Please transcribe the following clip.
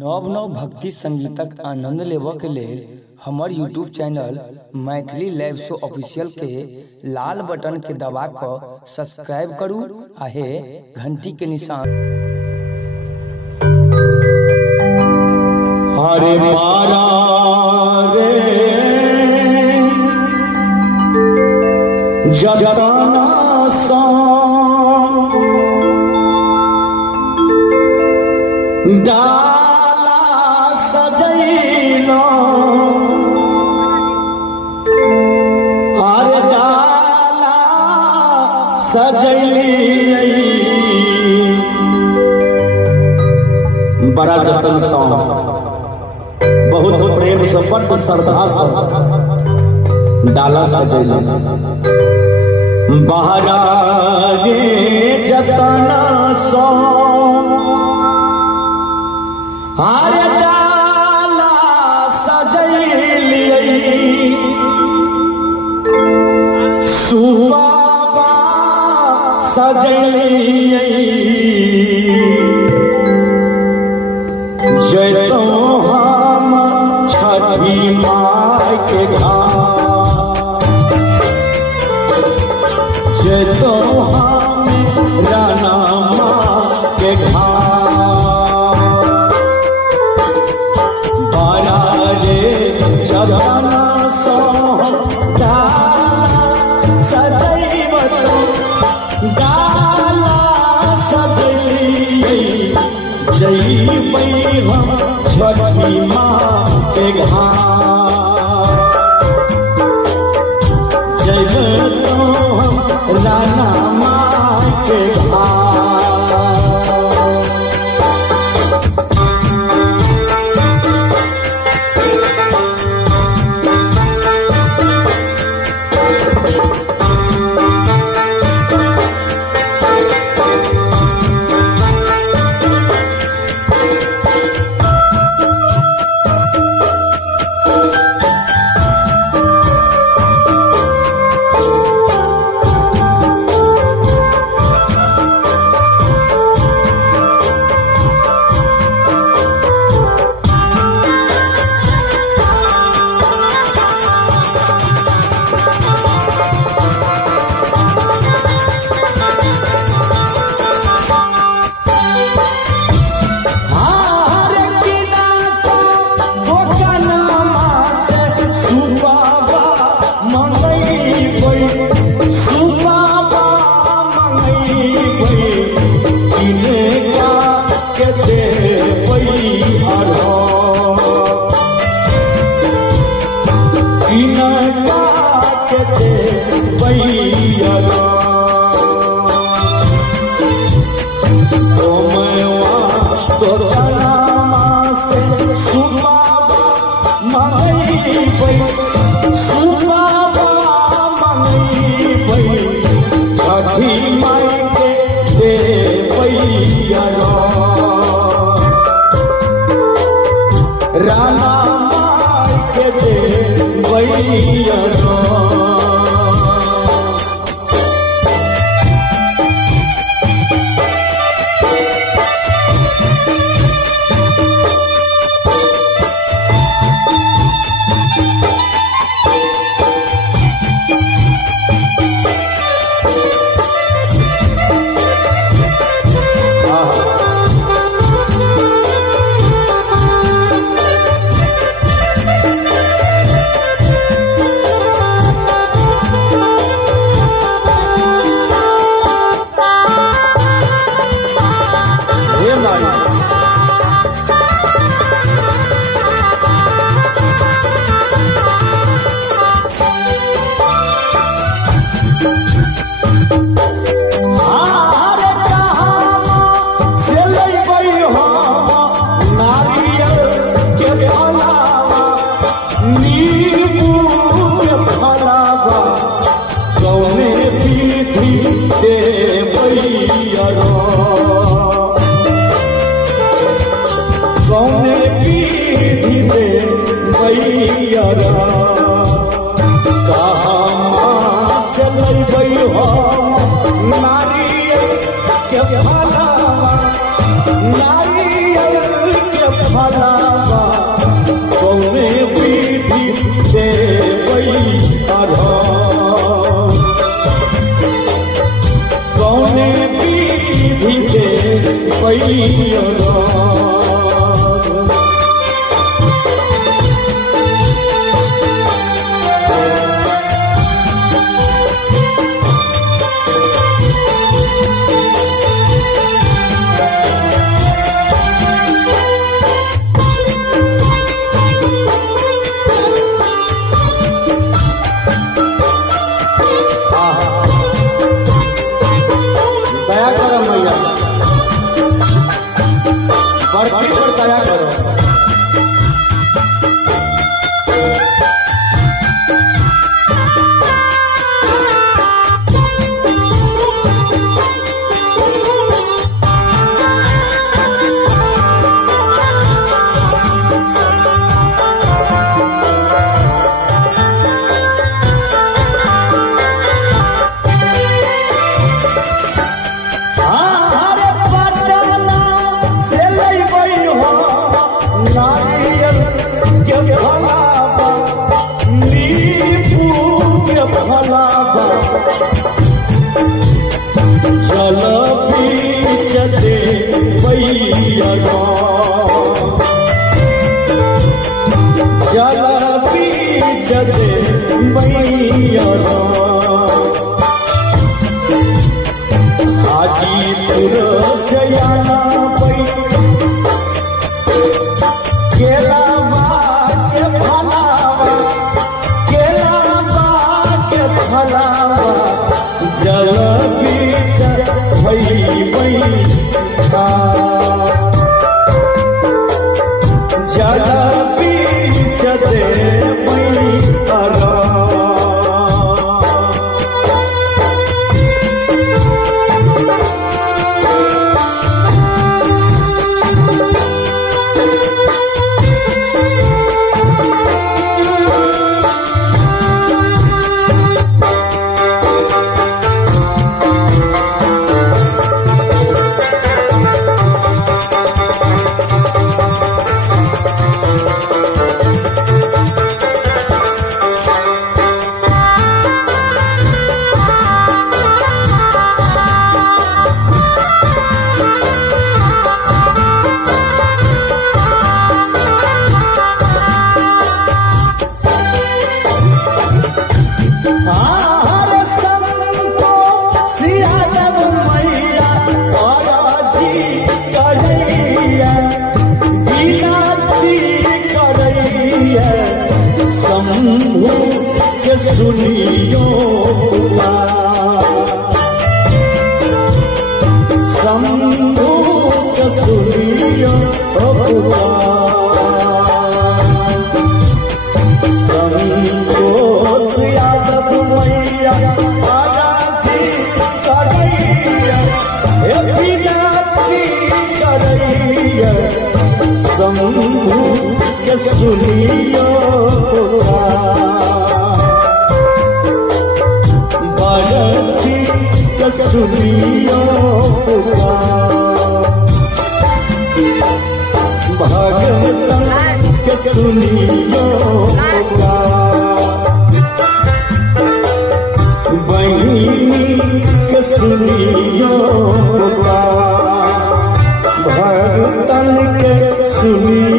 नव नव भक्ति संगीतक आनंद लेबऽ लेल हमर यूट्यूब चैनल मैथिली लाइव शो ऑफिशियल के लाल बटन के दबा कऽ सब्सक्राइब करू आ हे घंटी के निशान। हरे मारा रे जतना डाला सजैलो हरे डाला सजैली बड़ा जतन सा बहुत प्रेम से बड़ श्रद्धा से डाला सजैली बहरा रे जतना सा हरे डाला सजैली सुबाबा सजैली जैतो हम छठी माई के घाट जैतो हम राना माँ के घाट जतना सो डाला सजैब डाला सजैली जैबै हम छठी माँ के घाट जैबै हम राना माँ के घाट। रामा माई के देवैया नारियल के हाजीपुर से आना पई केलावा के फलावा जल बीच जल बीच दे सुनियो शंभु के सुनियो संतोष यादव मैया आजा जी करैया हे विनती करैया शंभु के सुनियो सुनियो भगवान के सुनियो बहिनी के सुनियो भगवान के सुनियो।